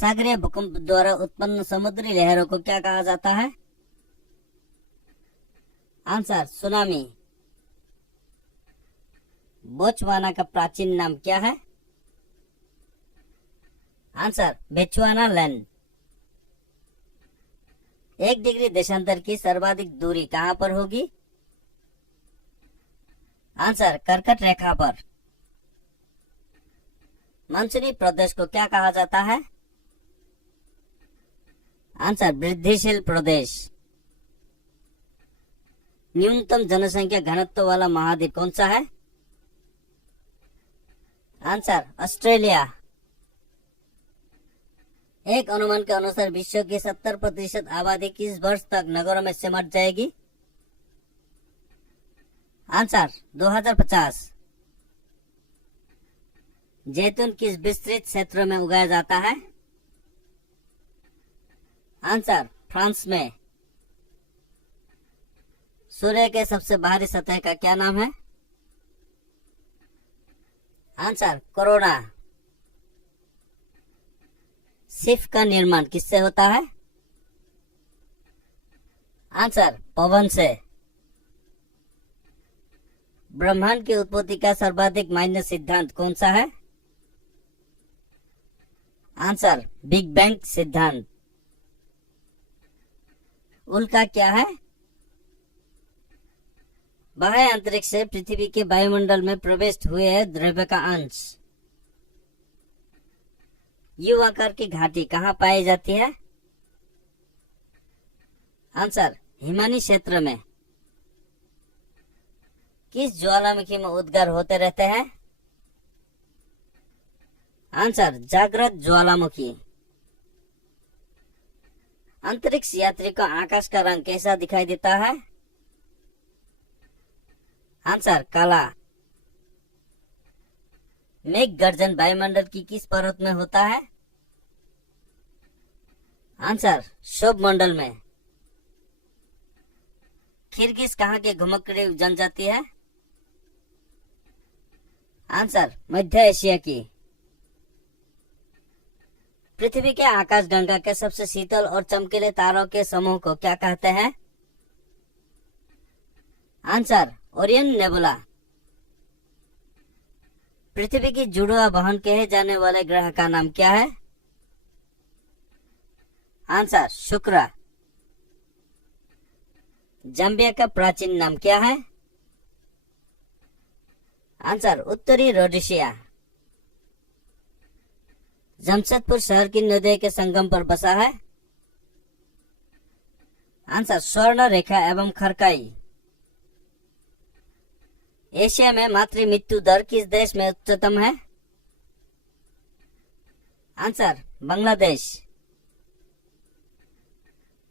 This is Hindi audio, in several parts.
सागरीय भूकंप द्वारा उत्पन्न समुद्री लहरों को क्या कहा जाता है? Answer tsunami. बोत्सवाना का प्राचीन नाम क्या है? आंसर बेचुआनालैंड। 1 डिग्री देशांतर की सर्वाधिक दूरी कहां पर होगी? आंसर कर्कट रेखा पर। मानसूनी प्रदेश को क्या कहा जाता है? आंसर वृद्धिशील प्रदेश। न्यूनतम जनसंख्या घनत्व वाला महाद्वीप कौन सा है? Answer Australia. एक अनुमान के अनुसार विश्व की 70% आबादी किस वर्ष तक नगरों में सिमट जाएगी? आंसर 2050। जैतून किस विस्तृत क्षेत्र में उगाया जाता है? आंसर फ्रांस में। सूर्य के सबसे बाहरी सतह का क्या नाम है? Answer corona. सिर्फ का निर्माण किससे होता है? आंसर पवन से। ब्रह्मांड की उत्पत्ति का सर्वाधिक मान्य सिद्धांत कौन सा है? आंसर बिग बैंग सिद्धांत। उल्का क्या है? बाह्य अंतरिक्ष से पृथ्वी के वायुमंडल में प्रवेश हुए द्रव्य का अंश। यू आकार की घाटी कहाँ पाई जाती है? आंसर हिमानी क्षेत्र में। किस ज्वालामुखी में उद्गार होते रहते हैं? आंसर जागृत ज्वालामुखी। अंतरिक्ष यात्री को आकाश का रंग कैसा दिखाई देता है? आंसर काला। मेघ गर्जन वायुमंडल की किस परत में होता है? आंसर क्षोभ मंडल में। खिरगिस कहाँ की घुमक्कड़ी जनजाति है? आंसर मध्य एशिया की। पृथ्वी के आकाशगंगा के सबसे शीतल और चमकीले तारों के समूह को क्या कहते हैं? Answer Orion nebula. पृथ्वी की जुड़वा बहन कहे जाने वाले ग्रह का नाम क्या है? आंसर शुक्र। जाम्बिया का प्राचीन नाम क्या है? आंसर उत्तरी रोडेशिया। जमशेदपुर शहर की नदी के संगम पर बसा है? आंसर स्वर्ण रेखा एवं खरकाई। एशिया में मातृ मृत्यु दर किस देश में उच्चतम है? आंसर बांग्लादेश।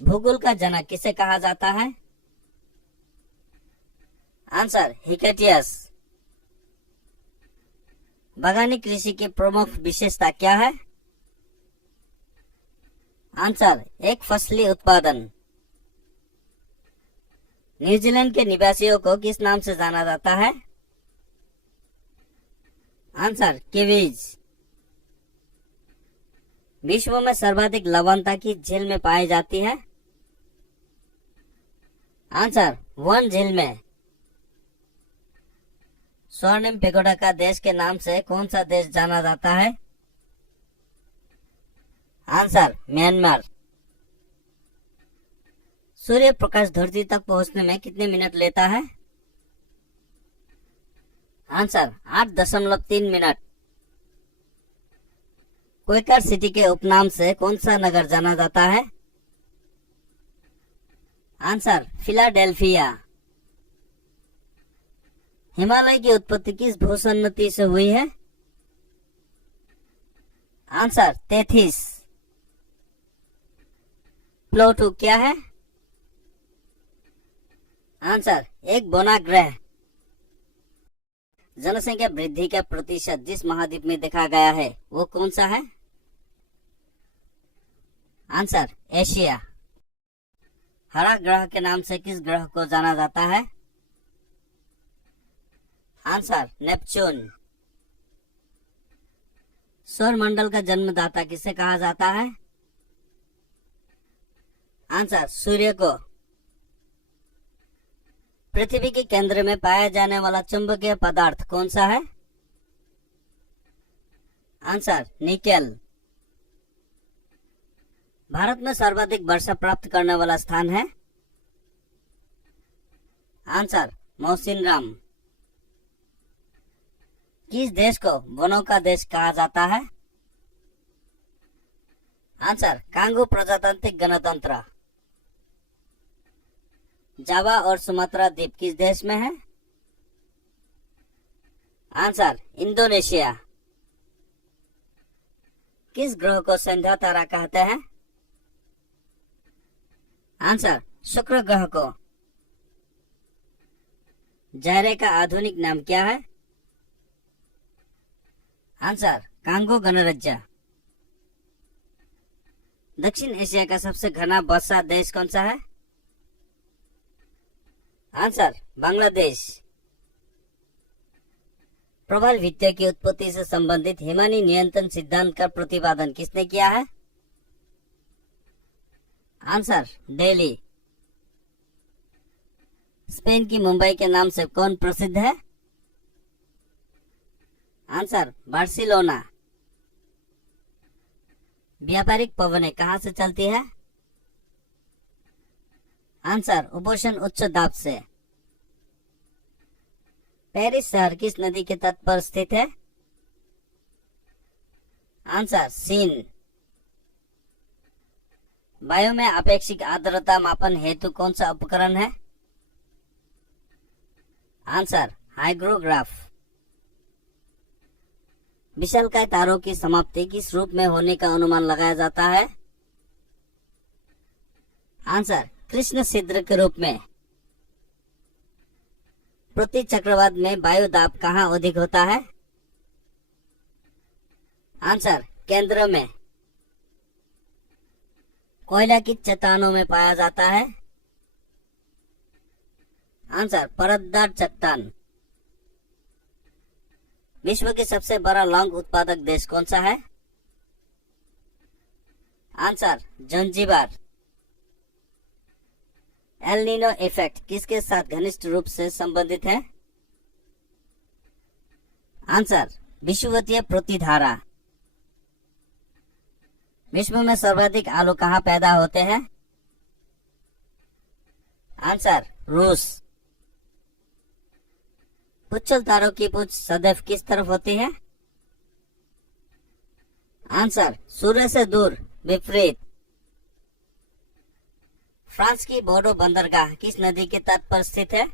भूगोल का जनक किसे कहा जाता है? Answer Hecataeus. बागानी कृषि की प्रमुख विशेषता क्या है? आंसर एक फसली उत्पादन। न्यूजीलैंड के निवासियों को किस नाम से जाना जाता है? Answer Kiwis. विश्व में सर्वाधिक लवणता की झील में पाई जाती है? आंसर वन झील में। स्वर्णिम पेगोडा का देश के नाम से कौन सा देश जाना जाता है? Answer Myanmar. सूर्य प्रकाश धरती तक पहुंचने में कितने मिनट लेता है? Answer 8.3 minute. क्वेकर सिटी के उपनाम से कौन सा नगर जाना जाता है? Answer Philadelphia. हिमालय की उत्पत्ति किस भूसन्नति से हुई है? आंसर तेथिस। प्लूटो क्या है? आंसर एक बौना ग्रह। जनसंख्या वृद्धि का प्रतिशत जिस महाद्वीप में देखा गया है वो कौन सा है? Answer Asia. हरा ग्रह के नाम से किस ग्रह को जाना जाता है? Answer Neptune. सौर मंडल का जन्मदाता किसे कहा जाता है? आंसर सूर्य को। पृथ्वी के केंद्र में पाया जाने वाला चुंबकीय पदार्थ कौन सा है? Answer nickel. भारत में सर्वाधिक वर्षा प्राप्त करने वाला स्थान है? आंसर मौसिनराम। किस देश को वनों का देश कहा जाता है? आंसर कांगो प्रजातांत्रिक गणतंत्र। जावा और सुमात्रा द्वीप किस देश में है? Answer Indonesia. किस ग्रह को संध्या तारा कहते हैं? आंसर शुक्र ग्रह को। जायरे का आधुनिक नाम क्या है? आंसर कांगो गणराज्य। दक्षिण एशिया का सबसे घना वर्षा देश कौन सा है? आंसर बांग्लादेश। प्रबल विद्या की उत्पत्ति से संबंधित हिमानी नियंत्रण सिद्धांत का प्रतिपादन किसने किया है? आंसर दिल्ली। स्पेन की मुंबई के नाम से कौन प्रसिद्ध है? Answer Barcelona. व्यापारिक पवनें कहां से चलती है? आंसर उपोषण उच्च दाब से। पेरिस शहर किस नदी के तट पर स्थित है? Answer Seine. वायु में आपेक्षिक आर्द्रता मापन हेतु कौन सा उपकरण है? आंसर हाइग्रोग्राफ। विशालकाय तारों की समाप्ति किस रूप में होने का अनुमान लगाया जाता है? आंसर कृष्ण छिद्र के रूप में। पृथ्वी चक्रवात में वायु दाब कहाँ अधिक होता है? आंसर केंद्र में। कोयला की चट्टानों में पाया जाता है? आंसर परतदार चट्टान। विश्व के सबसे बड़ा लौंग उत्पादक देश कौन सा है? Answer Zanzibar. El Nino effect किसके साथ घनिष्ठ रूप से संबंधित है? आंसर विषुवतीय प्रतिधारा। विश्व में सर्वाधिक आलू कहाँ पैदा होते हैं? आंसर रूस। पुच्छल तारों की पूंछ सदैव किस तरफ होती है? आंसर सूर्य से दूर विपरीत। फ्रांस की बोर्डो बंदरगाह किस नदी के तट पर स्थित है?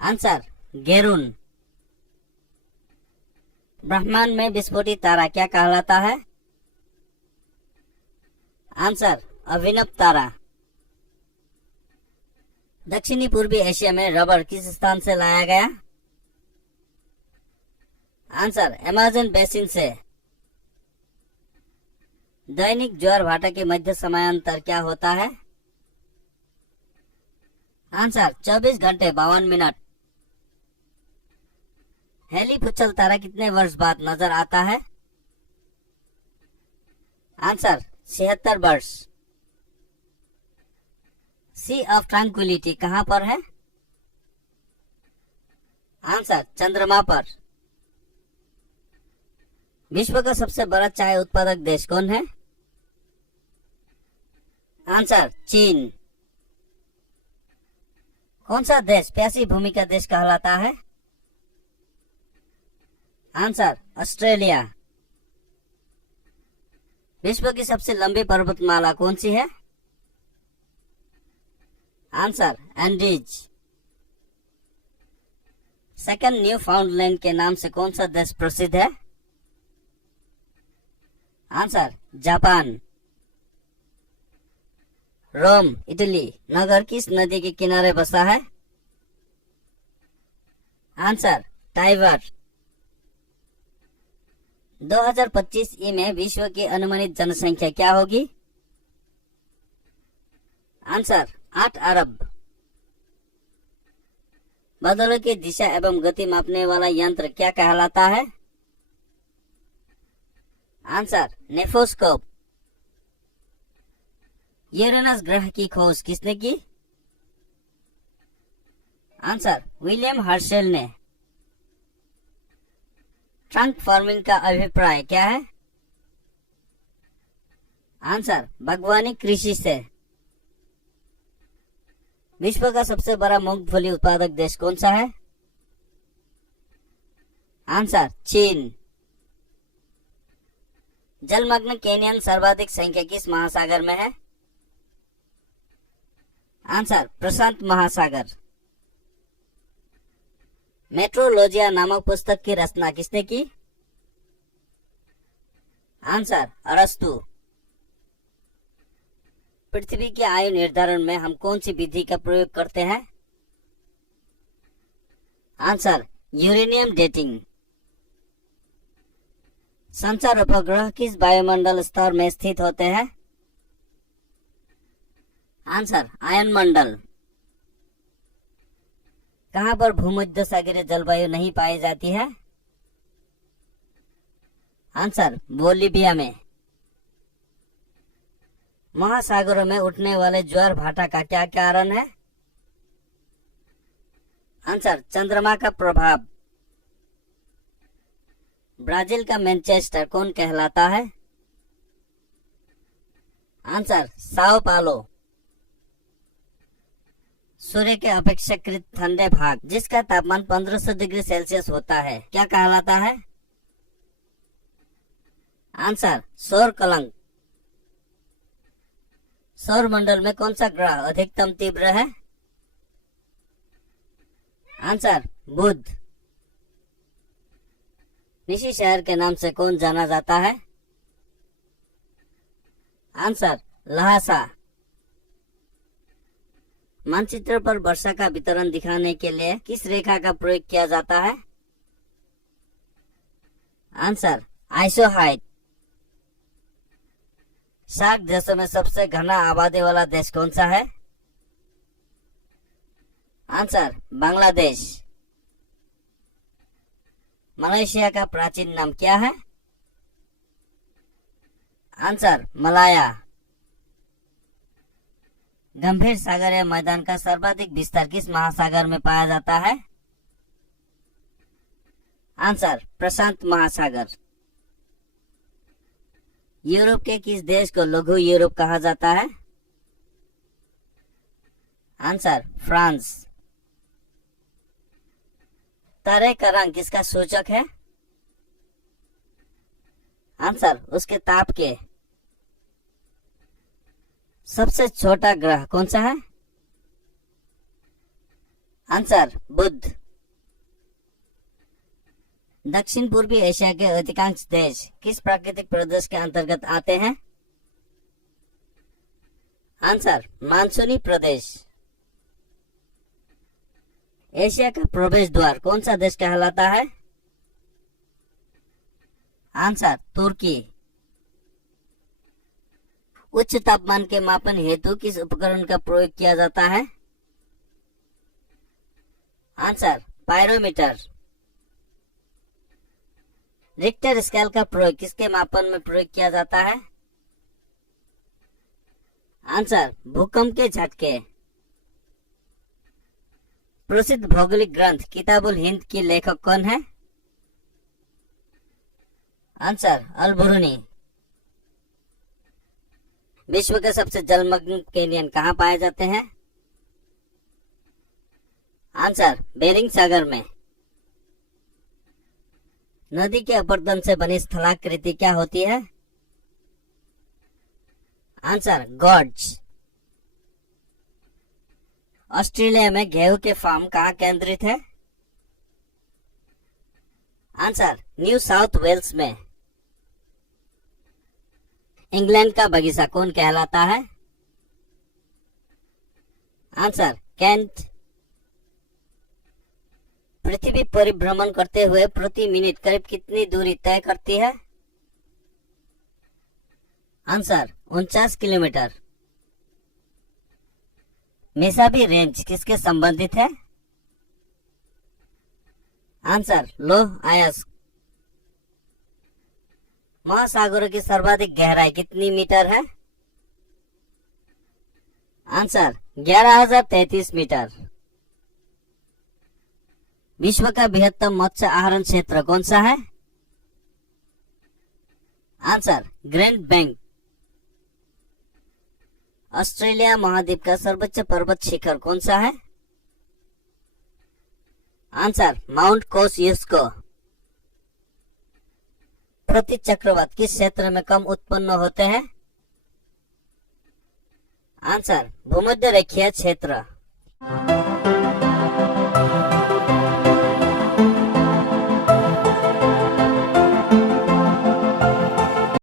आंसर गेरून। ब्रह्मांड में विस्फोटित तारा क्या कहलाता है? आंसर अभिनव तारा। दक्षिणी पूर्वी एशिया में रबर किस स्थान से लाया गया? आंसर अमेज़न बेसिन से। दैनिक ज्वार भाटा के मध्य समयांतर क्या होता है? आंसर 24 घंटे 52 मिनट। हेली पुच्छल तारा कितने वर्ष बाद नजर आता है? आंसर 76 वर्ष। सी ऑफ ट्रैंक्विलिटी कहां पर है? आंसर चंद्रमा पर। विश्व का सबसे बड़ा चाय उत्पादक देश कौन है? आंसर चीन। कौन सा देश प्यासी भूमि का देश कहलाता है? Answer Australia. विश्व की सबसे लंबी पर्वतमाला कौन सी है? Answer Andes. सेकंड न्यू फाउंडलैंड के नाम से कौन सा देश प्रसिद्ध है? Answer Japan. रोम इटली नगर किस नदी के किनारे बसा है? Answer Tiber. 2025 ई में विश्व की अनुमानित जनसंख्या क्या होगी? आंसर 8 अरब। बादलों की दिशा एवं गति मापने वाला यंत्र क्या कहलाता है? Answer nephoscope. यूरेनस ग्रह की खोज किसने की? आंसर विलियम हर्शेल ने। ट्रंक फार्मिंग का अभिप्राय क्या है? आंसर बागवानी कृषि से। विश्व का सबसे बड़ा मूंगफली उत्पादक देश कौन सा है? आंसर चीन। जलमग्न केनियन सर्वाधिक संख्या किस महासागर में है? आंसर प्रशांत महासागर। मेट्रोलॉजिया नामक पुस्तक की रचना किसने की? आंसर अरस्तु। पृथ्वी की आयु निर्धारण में हम कौन सी विधि का प्रयोग करते हैं? Answer uranium dating. संचार उपग्रह किस वायुमंडल स्तर में स्थित होते हैं? आंसर आयन मंडल। कहां पर भूमध्य सागरीय जलवायु नहीं पाई जाती है? आंसर बोलिविया में। महासागरों में उठने वाले ज्वार भाटा का क्या कारण है? आंसर चंद्रमा का प्रभाव। ब्राजील का मैनचेस्टर कौन कहलाता है? आंसर साओ पालो। सूर्य के अपेक्षाकृत ठंडे भाग जिसका तापमान 1500 डिग्री सेल्सियस होता है क्या कहलाता है? आंसर सौर कलंक। सौर मंडल में कौन सा ग्रह अधिकतम तीव्र है? आंसर बुध। निशी शहर के नाम से कौन जाना जाता है? आंसर लहासा। मानचित्र पर वर्षा का वितरण दिखाने के लिए किस रेखा का प्रयोग किया जाता है? Answer isohyet. सार्क देशों में सबसे घना आबादी वाला देश कौन सा है? आंसर बांग्लादेश। मलेशिया का प्राचीन नाम क्या है? आंसर मलाया। गंभीर सागरीय मैदान का सर्वाधिक विस्तार किस महासागर में पाया जाता है? आंसर प्रशांत महासागर। यूरोप के किस देश को लघु यूरोप कहा जाता है? Answer France. तारे का रंग किसका सूचक है? आंसर उसके ताप के। सबसे छोटा ग्रह कौन सा है? आंसर बुध। दक्षिण पूर्वी एशिया के अधिकांश देश किस प्राकृतिक प्रदेश के अंतर्गत आते हैं? आंसर मानसूनी प्रदेश। एशिया का प्रवेश द्वार कौन सा देश कहलाता है? आंसर तुर्की। उच्च तापमान के मापन हेतु किस उपकरण का प्रयोग किया जाता है? Answer pyrometer. रिक्टर स्केल का प्रयोग किसके मापन में प्रयोग किया जाता है? आंसर भूकंप के झटके। प्रसिद्ध भौगोलिक ग्रंथ किताबुल हिंद की लेखक कौन है? आंसर अल बुरूनी। विश्व के सबसे जलमग्न केनियन कहाँ पाए जाते हैं? आंसर बेरिंग सागर में। नदी के अपरदन से बनी स्थलाकृति क्या होती है? Answer gorge. ऑस्ट्रेलिया में गेहूं के फार्म कहाँ केंद्रित है? आंसर न्यू साउथ वेल्स में। इंग्लैंड का बगीचा कौन कहलाता है? Answer cantt. पृथ्वी परिभ्रमण करते हुए प्रति मिनट करीब कितनी दूरी तय करती है? Answer 49 kilometre. मेसाबी रेंज किसके संबंधित है? आंसर लोह अयस्क। महासागरों की सर्वाधिक गहराई कितनी मीटर है? Answer 11,033 metre. विश्व का बृहत्तम मत्स्य आहरण क्षेत्र कौन सा है? Answer grand bank. ऑस्ट्रेलिया महाद्वीप का सर्वोच्च पर्वत शिखर कौन सा है? Answer mount Kosciuszko. प्रति चक्रवात किस क्षेत्र में कम उत्पन्न होते हैं? आंसर भूमध्य रेखीय क्षेत्र।